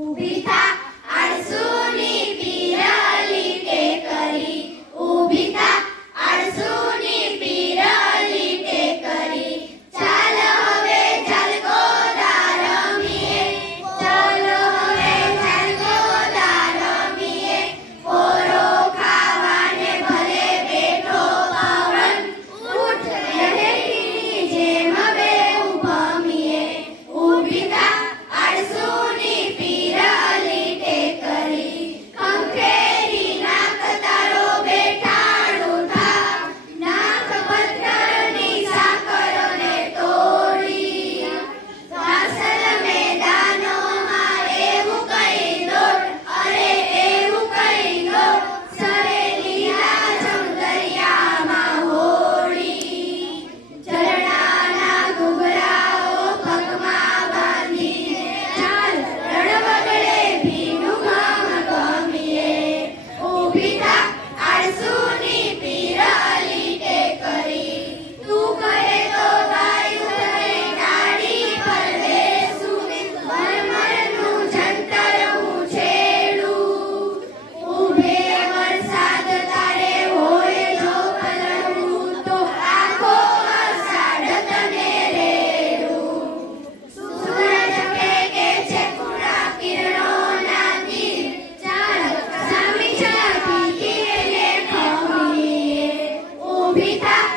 O ઊભી થા